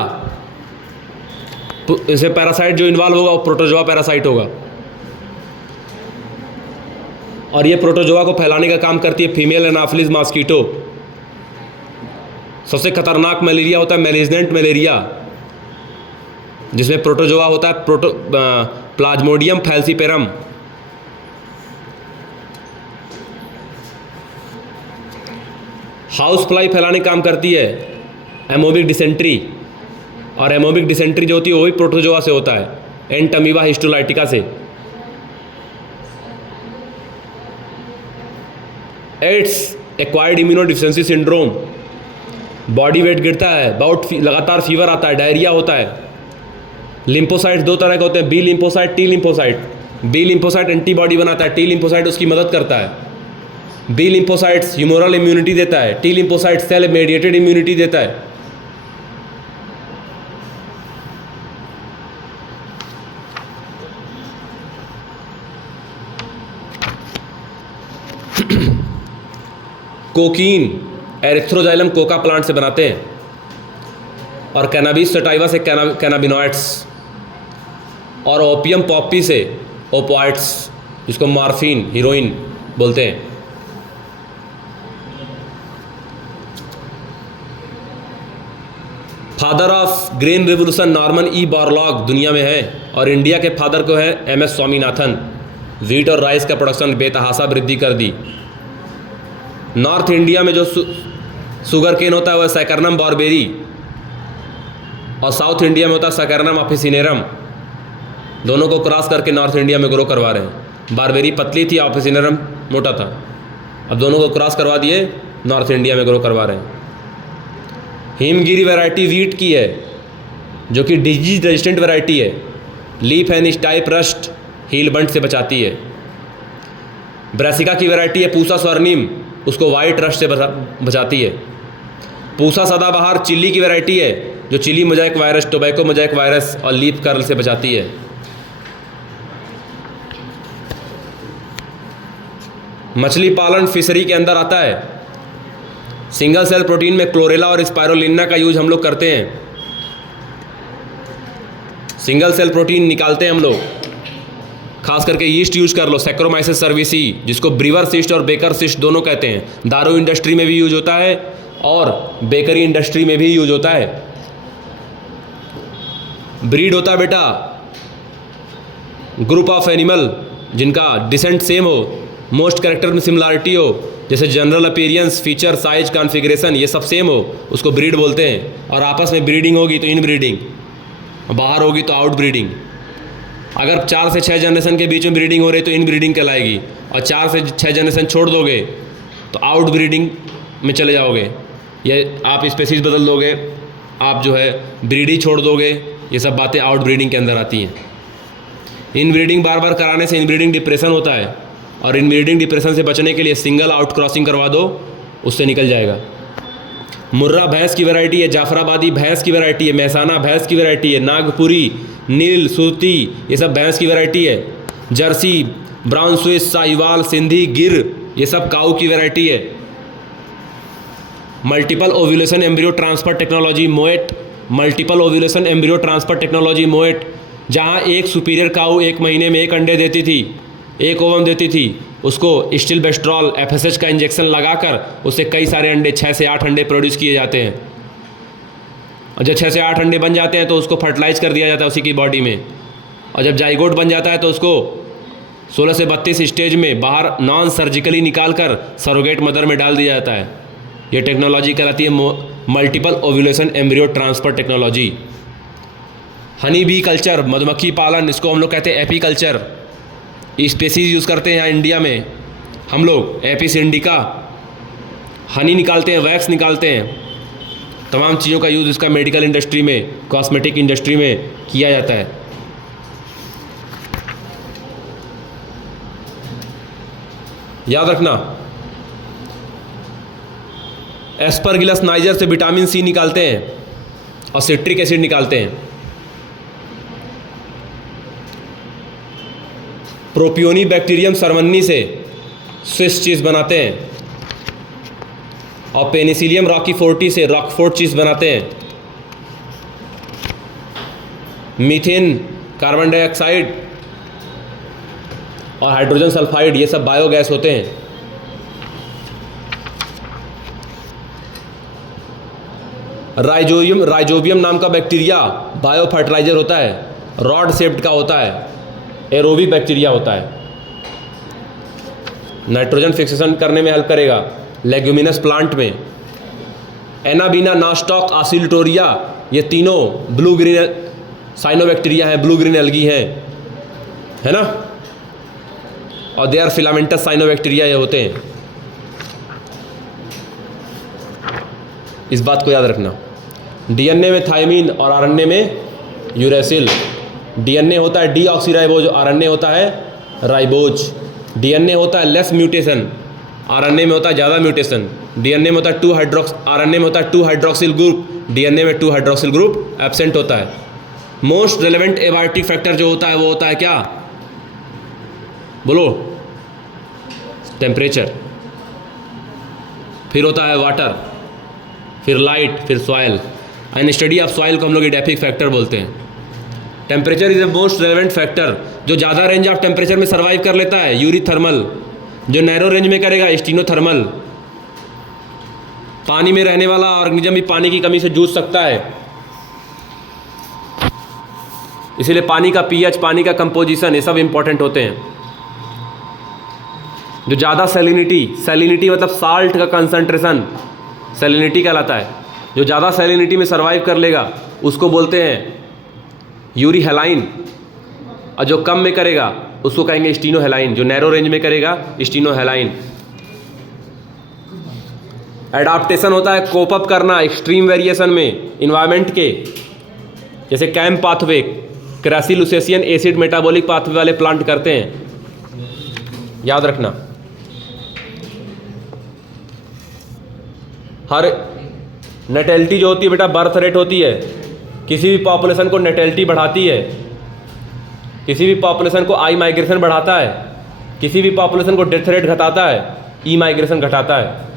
इसे पैरासाइट जो इन्वॉल्व होगा वो प्रोटोजोआ पैरासाइट होगा और ये प्रोटोजोआ को फैलाने का काम करती है फीमेल एनाफिलिस मॉस्किटो। सबसे खतरनाक मलेरिया होता है मैलिग्नेंट मलेरिया, जिसमें प्रोटोजोआ होता है प्लाज्मोडियम फैल्सीपेरम। हाउस फ्लाई फैलाने का काम करती है एमोबिक डिसेंट्री, और एमोबिक डिसेंट्री जो होती है वो भी प्रोटोजोआ से होता है, एंटमीबा हिस्टोलाइटिका से। Ads acquired immuno deficiency syndrome, body weight गिरता है, बहुत लगातार फीवर आता है, डायरिया होता है। लिम्फोसाइट्स 2 तरह के होते हैं, B lymphocyte, T lymphocyte. B lymphocyte antibody बनाता है, टी लिम्फोसाइट उसकी मदद करता है। बी लिम्फोसाइट्स ह्यूमोरल इम्यूनिटी देता है, T lymphocyte cell mediated immunity देता है। कोकीन एरिथ्रोजाइलम कोका प्लांट से बनाते हैं, और कैनाबिस सटाइवा से कैनाबिनॉइड्स, और ओपियम पॉपी से ओपॉइड्स, जिसको मॉर्फिन हीरोइन बोलते हैं। Father of green revolution Norman E Borlaug दुनिया में है, और इंडिया के फादर को है एमएस स्वामीनाथन। वीट और राइस का प्रोडक्शन बेतहासा वृद्धि कर दी। नॉर्थ इंडिया में जो शुगर केन होता है वह सैकर्नम बारबेरी, और साउथ इंडिया में होता है सैकर्नम ऑफिसिनेरम। दोनों को क्रॉस करके नॉर्थ इंडिया में ग्रो करवा रहे हैं। बारबेरी पतली थी, ऑफिसिनेरम मोटा था, अब दोनों को क्रॉस करवा दिए, नॉर्थ इंडिया में ग्रो करवा रहे हैं। हिमगिरी वैरायटी वीट की है, जो कि डिजीज रेजिस्टेंट वैरायटी है। Leaf and stripe rust hill bunt से बचाती है। ब्रासिका की वैरायटी है पूसा स्वर्णिम, उसको वाइट रस्ट से बचाती है। पूसा सदाबहार चिल्ली की वैरायटी है, जो chilli mosaic virus, tobacco mosaic virus और लीफ कर्ल से बचाती है। मछली पालन फिशरी के अंदर आता है। सिंगल सेल प्रोटीन में क्लोरेला और स्पाइरोलिना का यूज हम लोग करते हैं। सिंगल सेल प्रोटीन निकालते हैं हम लोग, खास करके यीस्ट यूज कर लो, सैक्रोमाइसिस सर्विसी, जिसको ब्रीवर सिस्ट और बेकर सिस्ट दोनों कहते हैं। दारू इंडस्ट्री में भी यूज होता है और बेकरी इंडस्ट्री में भी यूज होता है। ब्रीड होता है बेटा ग्रुप ऑफ एनिमल जिनका डिसेंट सेम हो, मोस्ट कैरेक्टर में सिमिलरिटी हो, जैसे general appearance, feature, size, configuration ये सब सेम हो, उसको ब्रीड बोलते हैं। और आपस में ब्रीडिंग होगी तो इन ब्रीडिंग, बाहर होगी तो आउट ब्रीडिंग। अगर 4 से 6 जनरेशन के बीच में ब्रीडिंग हो रही है तो इन ब्रीडिंग कहलाएगी, और 4 से 6 जनरेशन छोड़ दोगे तो आउट ब्रीडिंग में चले जाओगे, ये आप स्पेसीज बदल दोगे, आप जो है ब्रीड ही छोड़ दोगे, ये सब बातें आउट ब्रीडिंग के अंदर आती हैं। इन ब्रीडिंग बार बार कराने से इन ब्रीडिंग डिप्रेशन होता है, और इन ब्रीडिंग डिप्रेशन से बचने के लिए सिंगल आउट क्रॉसिंग करवा दो, उससे निकल जाएगा। मुर्रा भैंस की वैरायटी है, जाफराबादी भैंस की वैरायटी है, महसाना भैंस की वैरायटी है, नागपुरी, नील, सुरती ये सब भैंस की वैरायटी है, Jersey, Brown Swiss, Sahiwal, Sindhi, Gir ये सब काऊ की वैरायटी है। Multiple ovulation embryo transfer technology MOET, multiple ovulation embryo transfer technology MOET, जहाँ एक सुपीरियर काऊ 1 महीने में 1 अंडे देती थी, 1 ओवम देती थी, उसको स्टिलबेस्ट्रॉल FSH का इंजेक्शन लगाकर उससे कई सारे अंडे 6 से 8 अंडे प्रोड्यूस किए जाते हैं। और जब 6 से 8 अंडे बन जाते हैं तो उसको फर्टिलाइज कर दिया जाता है उसी की बॉडी में, और जब जाइगोट बन जाता है तो उसको 16 से 32 स्टेज में बाहर नॉन सर्जिकली निकाल कर सरोगेट मदर में डाल दिया जाता है। ये टेक्नोलॉजी कहलाती है multiple ovulation embryo transfer technology. Honey bee culture, मधुमक्खी पालन, इसको हम लोग कहते हैं एपीकल्चर। स्पेसीज यूज़ करते हैं यहाँ इंडिया में हम लोग, एपिस इंडिका, हनी निकालते हैं, वैक्स निकालते हैं, तमाम चीज़ों का यूज़ इसका मेडिकल इंडस्ट्री में, कॉस्मेटिक इंडस्ट्री में किया जाता है। याद रखना, एस्परगिलस नाइजर से विटामिन सी निकालते हैं और सिट्रिक एसिड निकालते हैं। प्रोपियोनी बैक्टीरियम सरवन्नी से स्विस चीज़ बनाते हैं, और पेनिसिलियम रॉकीफोर्टी से रॉकफोर्ट चीज़ बनाते हैं। मीथेन, कार्बन डाइऑक्साइड और हाइड्रोजन सल्फाइड ये सब बायोगैस होते हैं। राइजोबियम नाम का बैक्टीरिया बायो फर्टिलाइजर होता है, रॉड शेप्ड का होता है, एरोबिक बैक्टीरिया होता है, नाइट्रोजन फिक्सेशन करने में हेल्प करेगा लेग्यूमिनस प्लांट में। एनाबीना, नास्टॉक, आसिलटोरिया ये तीनों ब्लू ग्रीन साइनोबैक्टीरिया हैं, ब्लू ग्रीन एल्गी हैं, है ना, और दे आर फिलामेंटस साइनोबैक्टीरिया ये होते हैं। इस बात को याद रखना। डीएनए में थायमीन और आरएनए में यूरेसिल। डीएनए होता है डीऑक्सीराइबोज, आरएनए होता है राइबोज। डीएनए होता है लेस म्यूटेशन, आरएनए में होता है ज़्यादा म्यूटेशन। डीएनए में होता है आरएनए में होता है 2 हाइड्रोक्सिल ग्रुप, डीएनए में 2 हाइड्रोक्सिल ग्रुप एब्सेंट होता है। मोस्ट रेलेवेंट एबायोटिक फैक्टर जो होता है वो होता है क्या, बोलो, टेम्परेचर, फिर होता है वाटर, फिर लाइट, फिर soil. And study of soil को हम लोग एडेफिक फैक्टर बोलते हैं। Temperature is the most relevant factor. जो ज़्यादा रेंज ऑफ टेम्परेचर में सर्वाइव कर लेता है यूरीथर्मल, जो नैरो रेंज में करेगा स्टीनोथर्मल। पानी में रहने वाला ऑर्गेनिज्म भी पानी की कमी से जूझ सकता है, इसीलिए पानी का पीएच, पानी का कंपोजिशन ये सब इंपॉर्टेंट होते हैं। जो ज़्यादा सैलिनिटी मतलब साल्ट का कंसंट्रेशन सैलिनिटी कहलाता है। जो ज़्यादा सैलिनिटी में सर्वाइव कर लेगा उसको बोलते हैं यूरी हेलाइन, और जो कम में करेगा उसको कहेंगे स्टीनो हेलाइन। जो नैरो रेंज में करेगा स्टीनो हेलाइन। एडाप्टेशन होता है कोप अप करना एक्सट्रीम वेरिएशन में इन्वायरमेंट के, जैसे CAM pathway, Crassulacean acid metabolic pathway वाले प्लांट करते हैं, याद रखना। हर नेटेलिटी जो होती है बेटा बर्थ रेट होती है, किसी भी पॉपुलेशन को नेटेलिटी बढ़ाती है, किसी भी पॉपुलेशन को आई माइग्रेशन बढ़ाता है, किसी भी पॉपुलेशन को डेथ रेट घटाता है, ई माइग्रेशन घटाता है।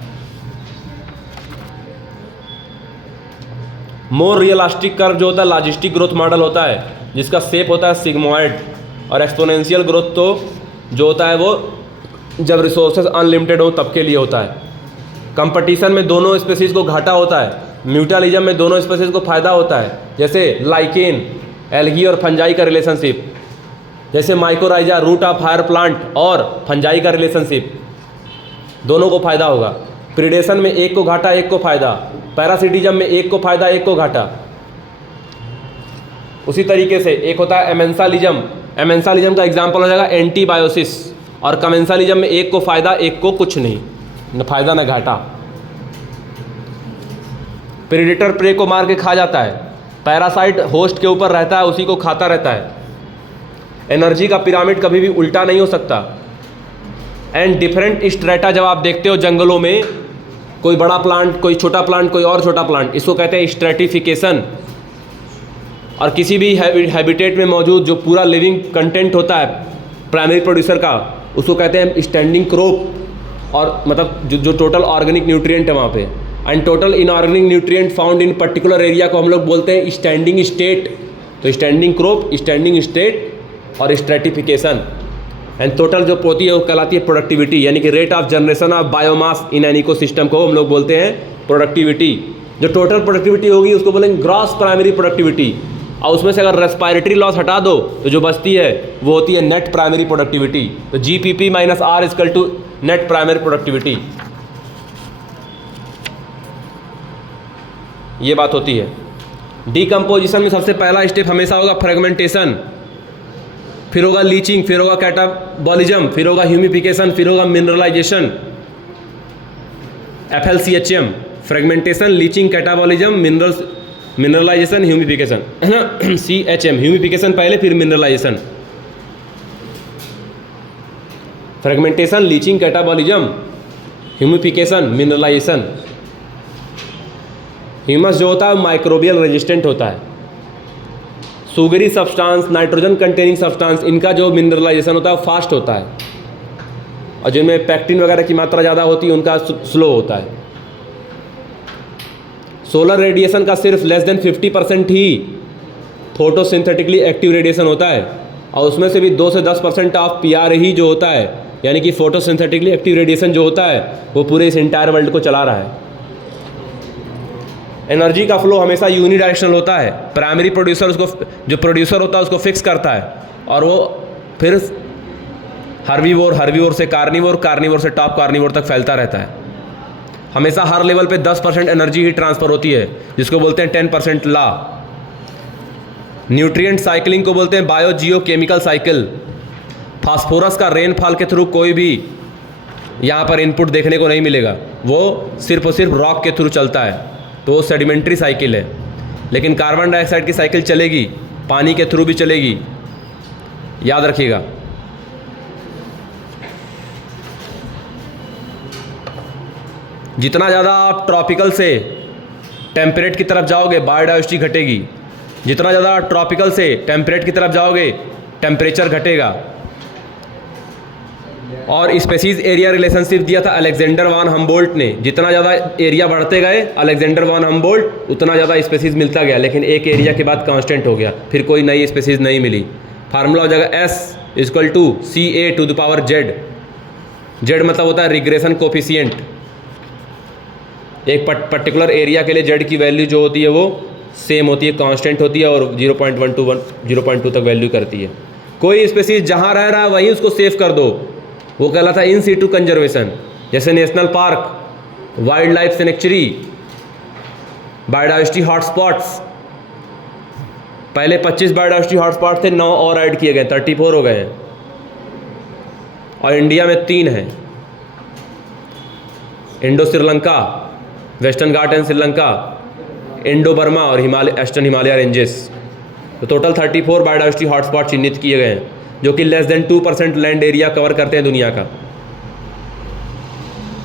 मोर रियलिस्टिक कर्व जो होता है लॉजिस्टिक ग्रोथ मॉडल होता है, जिसका शेप होता है सिग्मोइड। और एक्सपोनेंशियल ग्रोथ तो जो होता है वो जब रिसोर्सेज अनलिमिटेड हो तब के लिए होता है। कंपटीशन में दोनों स्पेसीज को घाटा होता है, म्यूटालिज्म में दोनों स्पेसीज को फायदा होता है। जैसे लाइकेन एल्गी और फंजाई का रिलेशनशिप, जैसे mycorrhiza root of higher plant और फंजाई का रिलेशनशिप, दोनों को फायदा होगा। प्रीडेशन में एक को घाटा एक को फायदा, पैरासिटिज्म में एक को फायदा एक को घाटा। उसी तरीके से एक होता है एमेंसालिज्म, एमेंसालिज्म का एग्जाम्पल हो जाएगा एंटीबायोसिस, और कमेंसालिज्म में एक को फायदा एक को कुछ नहीं, न फायदा न घाटा। प्रेडेटर प्रे को मार के खा जाता है, पैरासाइट होस्ट के ऊपर रहता है उसी को खाता रहता है। एनर्जी का पिरामिड कभी भी उल्टा नहीं हो सकता। एंड डिफरेंट स्ट्रेटा जब आप देखते हो जंगलों में, कोई बड़ा प्लांट कोई छोटा प्लांट कोई और छोटा प्लांट, इसको कहते हैं स्ट्रेटिफिकेशन। और किसी भी हैबिटेट में मौजूद जो पूरा लिविंग कंटेंट होता है प्राइमरी प्रोड्यूसर का, उसको कहते हैं स्टैंडिंग क्रॉप, और मतलब जो टोटल ऑर्गेनिक न्यूट्रिएंट है वहाँ पे। And total inorganic nutrient found in particular area को हम लोग बोलते हैं स्टैंडिंग स्टेट। तो स्टैंडिंग क्रॉप, स्टैंडिंग स्टेट और स्ट्रेटिफिकेशन। एंड टोटल जो होती है वो कहलाती है प्रोडक्टिविटी, यानी कि rate of generation of biomass in an ecosystem को हम लोग बोलते हैं प्रोडक्टिविटी। जो टोटल प्रोडक्टिविटी होगी उसको बोलेंगे ग्रॉस प्राइमरी प्रोडक्टिविटी, और उसमें से अगर रेस्पिरेटरी लॉस हटा दो तो जो बचती है वो होती है नेट प्राइमरी प्रोडक्टिविटी। तो GPP minus R equal to net primary productivity, ये बात होती है। डीकम्पोजिशन में सबसे पहला स्टेप हमेशा होगा फ्रेगमेंटेशन, फिर होगा लीचिंग, फिर होगा कैटाबॉलिज्म, फिर होगा ह्यूमिफिकेशन, फिर होगा mineralization. FLCHM, fragmentation, leaching, catabolism, mineralization, humification, है ना। CHM, ह्यूमिफिकेशन पहले फिर mineralization. Fragmentation, leaching, catabolism, humification, mineralization. Humus जो होता है माइक्रोबियल रेजिस्टेंट होता है। Sugary substance, nitrogen containing substance, इनका जो मिनरलाइजेशन होता है फास्ट होता है, और जिनमें पैक्टिन वगैरह की मात्रा ज़्यादा होती है उनका स्लो होता है। सोलर रेडिएशन का सिर्फ लेस देन 50% ही फोटोसिंथेटिकली एक्टिव रेडिएशन होता है, और उसमें से भी 2 से 10% ऑफ PR ही जो होता है, यानी कि फोटोसिंथेटिकली एक्टिव रेडिएशन जो होता है वो पूरे इस इंटायर वर्ल्ड को चला रहा है। एनर्जी का फ्लो हमेशा यूनिडायरेक्शनल होता है। प्राइमरी प्रोड्यूसर उसको, जो प्रोड्यूसर होता है उसको फिक्स करता है, और वो फिर हर्बीवोर से कार्निवोर से टॉप कार्निवोर तक फैलता रहता है। हमेशा हर लेवल पे 10% एनर्जी ही ट्रांसफ़र होती है, जिसको बोलते हैं 10% लॉ। न्यूट्रिएंट साइकिलिंग को बोलते हैं बायो जियो केमिकल साइकिल। फास्फोरस का रेनफॉल के थ्रू कोई भी यहाँ पर इनपुट देखने को नहीं मिलेगा, वो सिर्फ और सिर्फ रॉक के थ्रू चलता है, तो वो सेडिमेंट्री साइकिल है। लेकिन कार्बन डाइऑक्साइड की साइकिल चलेगी, पानी के थ्रू भी चलेगी, याद रखिएगा। जितना ज़्यादा आप ट्रॉपिकल से टेम्परेट की तरफ जाओगे बायोडाइवर्सिटी घटेगी, जितना ज़्यादा ट्रॉपिकल से टेम्परेट की तरफ जाओगे टेम्परेचर घटेगा। और स्पेसीज एरिया रिलेशनशिप दिया था अलेक्जेंडर वान हम्बोल्ट ने, जितना ज़्यादा एरिया बढ़ते गए अलेक्जेंडर वान हम्बोल्ट उतना ज़्यादा स्पेसीज मिलता गया, लेकिन एक एरिया के बाद कांस्टेंट हो गया, फिर कोई नई स्पेसीज नहीं मिली। फार्मूला हो जाएगा S equal to CA⁻Z। Z मतलब होता है रिग्रेशन कोफिशिएंट। एक पर्टिकुलर एरिया के लिए जेड की वैल्यू जो होती है वो सेम होती है, कांस्टेंट होती है, और 0.2 तक वैल्यू करती है। कोई स्पेसीज जहाँ रह रहा है वहीं उसको सेव कर दो, वो कहलाता है इन सीटू कंजर्वेशन। जैसे national park, wild life sanctuary, biodiversity hotspots. पहले 25 बायोडाइवर्सिटी हॉटस्पॉट थे, 9 और ऐड किए गए, 34 हो गए हैं, और इंडिया में 3 हैं, Indo Sri Lanka, western Ghat and Sri Lanka, Indo Burma और ईस्टर्न हिमालय रेंजेस। तो टोटल 34 बायोडाइवर्सिटी हॉटस्पॉट चिन्हित किए गए हैं, जो कि less than 2% land area cover करते हैं दुनिया का।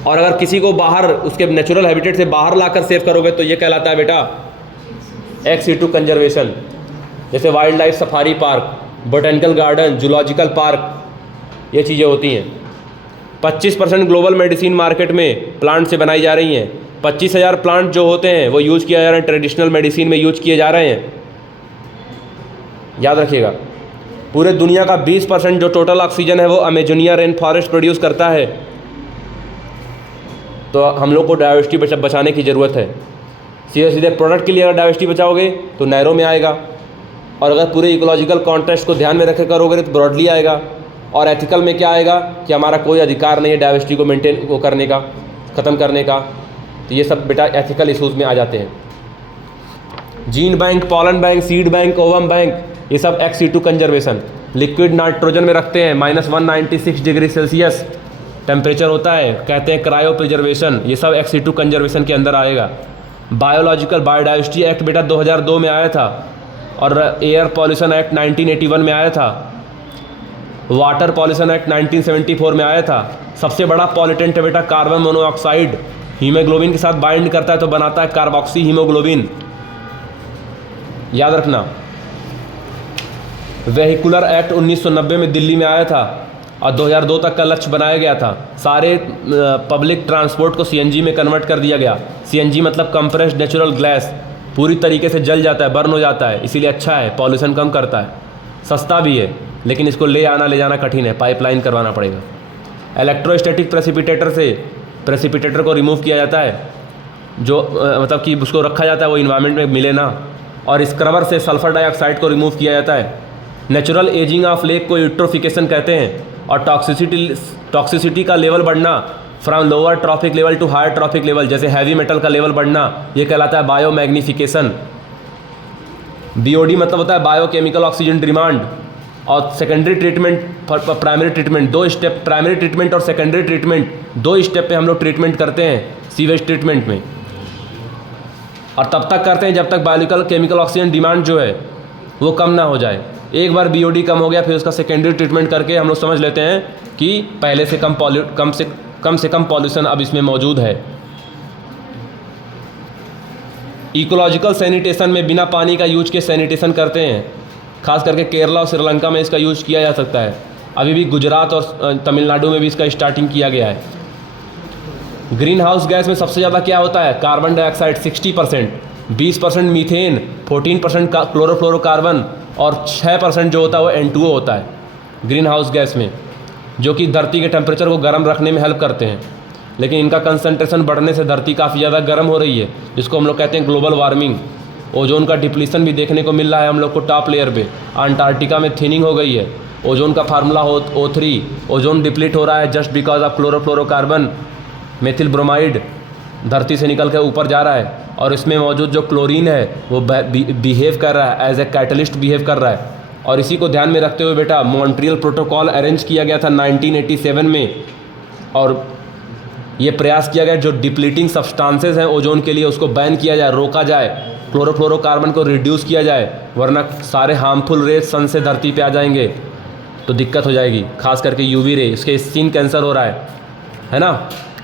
और अगर किसी को बाहर उसके नेचुरल हैबिटेट से बाहर लाकर सेव करोगे तो ये कहलाता है बेटा ex situ कंजर्वेशन। जैसे wild life safari park, botanical garden, zoological park, ये चीज़ें होती हैं। 25% ग्लोबल मेडिसिन मार्केट में प्लांट से बनाई जा रही हैं। 25,000 प्लांट जो होते हैं वो यूज किया जा रहे हैं, ट्रेडिशनल मेडिसिन में यूज किए जा रहे हैं, याद रखिएगा। पूरे दुनिया का 20% जो टोटल ऑक्सीजन है वो अमेजोनिया रेन फॉरेस्ट प्रोड्यूस करता है। तो हम लोग को डाइवर्सिटी बचाने की ज़रूरत है। सीधे सीधे प्रोडक्ट के लिए अगर डाइवर्सिटी बचाओगे तो नहरों में आएगा, और अगर पूरे इकोलॉजिकल कॉन्टेक्स्ट को ध्यान में रखे करोगे तो ब्रॉडली आएगा। और एथिकल में क्या आएगा कि हमारा कोई अधिकार नहीं है डाइवर्सिटी को मेंटेन को करने का, ख़त्म करने का। तो ये सब बेटा एथिकल इशूज़ में आ जाते हैं। Gene bank, pollen bank, seed bank, ovum bank, ये सब XC2 कंजर्वेशन। लिक्विड नाइट्रोजन में रखते हैं, -196 डिग्री सेल्सियस टेम्परेचर होता है, कहते हैं क्रायो प्रिजर्वेशन। ये सब XC2 कंजर्वेशन के अंदर आएगा। बायोलॉजिकल बायोडाइवर्सिटी एक्ट बेटा 2002 में आया था, और एयर पॉल्यूशन एक्ट 1981 में आया था। वाटर पॉल्यूशन एक्ट 1974 में आया था। सबसे बड़ा पॉल्यूटेंट है बेटा कार्बन मोनोऑक्साइड, हीमोग्लोबिन के साथ बाइंड करता है तो बनाता है कार्बोक्सी हीमोग्लोबिन, याद रखना। वेहिकुलर एक्ट 1990 में दिल्ली में आया था और 2002 तक का लक्ष्य बनाया गया था। सारे पब्लिक ट्रांसपोर्ट को CNG में कन्वर्ट कर दिया गया। CNG मतलब कंप्रेस्ड नेचुरल गैस, पूरी तरीके से जल जाता है, बर्न हो जाता है, इसीलिए अच्छा है, पॉल्यूशन कम करता है, सस्ता भी है, लेकिन इसको ले जाना कठिन है, पाइपलाइन करवाना पड़ेगा। इलेक्ट्रोस्टैटिक प्रेसिपिटेटर से प्रेसिपिटेटर को रिमूव किया जाता है, जो मतलब कि उसको रखा जाता है वो इन्वायरमेंट में मिले ना। और स्क्रबर से सल्फर डाइऑक्साइड को रिमूव किया जाता है। नेचुरल एजिंग ऑफ लेक को यूट्रोफिकेशन कहते हैं। और टॉक्सिसिटी का लेवल बढ़ना from lower trophic level to higher trophic level, जैसे हैवी मेटल का लेवल बढ़ना, ये कहलाता है बायोमैग्निफिकेशन। BOD मतलब होता है बायोकेमिकल ऑक्सीजन डिमांड। और secondary treatment, primary treatment, 2 step, primary treatment और सेकेंडरी ट्रीटमेंट 2 स्टेप पे हम लोग ट्रीटमेंट करते हैं सीवेज ट्रीटमेंट में। और तब तक करते हैं जब तक बायोलॉजिकल केमिकल ऑक्सीजन डिमांड जो है वो कम ना हो जाए। एक बार BOD कम हो गया फिर उसका सेकेंडरी ट्रीटमेंट करके हम लोग समझ लेते हैं कि पहले से कम से कम पॉल्यूशन अब इसमें मौजूद है। इकोलॉजिकल सैनिटेशन में बिना पानी का यूज के सैनिटेशन करते हैं, खास करके केरला और श्रीलंका में इसका यूज किया जा सकता है। अभी भी गुजरात और तमिलनाडु में भी इसका स्टार्टिंग किया गया है। ग्रीन हाउस गैस में सबसे ज़्यादा क्या होता है? कार्बन डाइऑक्साइड 60%, 20% मीथेन, 14% क्लोरोफ्लोरोकार्बन और 6% जो होता है वो N2O होता है ग्रीन हाउस गैस में, जो कि धरती के टेम्परेचर को गर्म रखने में हेल्प करते हैं। लेकिन इनका कंसंट्रेशन बढ़ने से धरती काफ़ी ज़्यादा गर्म हो रही है, जिसको हम लोग कहते हैं ग्लोबल वार्मिंग। ओजोन का डिप्लीशन भी देखने को मिल रहा है हम लोग को टॉप लेयर पे। अंटार्कटिका में थिनिंग हो गई है। ओजोन का फार्मूला हो O3। ओजोन डिप्लीट हो रहा है just because of chlorofluorocarbon, methyl bromide धरती से निकल कर ऊपर जा रहा है, और इसमें मौजूद जो क्लोरीन है वो बिहेव कर रहा है, एज ए कैटलिस्ट बिहेव कर रहा है। और इसी को ध्यान में रखते हुए बेटा मॉन्ट्रियल प्रोटोकॉल अरेंज किया गया था 1987 में, और ये प्रयास किया गया जो डिप्लीटिंग सब्सटेंसेस हैं ओजोन के लिए उसको बैन किया जाए, रोका जाए, क्लोरोफ्लोरोकार्बन को रिड्यूस किया जाए, वरना सारे हार्मफुल रेज सन से धरती पे आ जाएंगे तो दिक्कत हो जाएगी। खास करके UV रे, इसके स्किन कैंसर हो रहा है ना,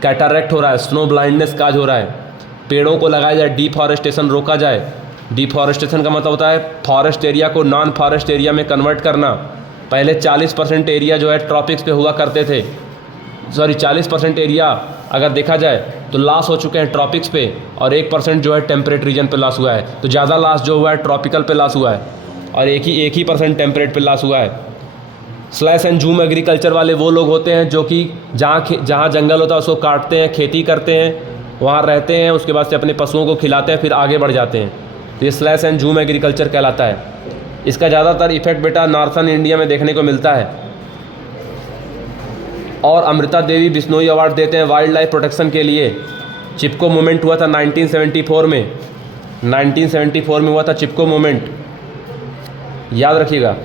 कैटारेक्ट हो रहा है, स्नो ब्लाइंडनेस काज हो रहा है। पेड़ों को लगाया जाए, डिफॉरेस्टेशन रोका जाए। डिफॉरेस्टेशन का मतलब होता है फॉरेस्ट एरिया को नॉन फॉरेस्ट एरिया में कन्वर्ट करना। पहले 40% एरिया जो है ट्रॉपिक्स पे हुआ करते थे, 40% एरिया अगर देखा जाए तो लॉस हो चुके हैं ट्रॉपिक्स पे, और 1% जो है टेम्परेट रीजन पे लॉस हुआ है। तो ज़्यादा लॉस जो हुआ है ट्रॉपिकल पे लॉस हुआ है, और एक ही % टेम्परेट पे लॉस हुआ है। स्लैश एंड जूम एग्रीकल्चर वाले वो लोग होते हैं जो कि जहाँ जंगल होता है उसको काटते हैं, खेती करते हैं, वहाँ रहते हैं, उसके बाद से अपने पशुओं को खिलाते हैं, फिर आगे बढ़ जाते हैं। तो ये स्लैश एंड जूम एग्रीकल्चर कहलाता है। इसका ज़्यादातर इफेक्ट बेटा नॉर्थन इंडिया में देखने को मिलता है। और अमृता देवी बिश्नोई अवार्ड देते हैं वाइल्ड लाइफ प्रोटेक्शन के लिए। चिपको मूवमेंट हुआ था 1974 में, 1974 में हुआ था चिपको मूवमेंट, याद रखिएगा।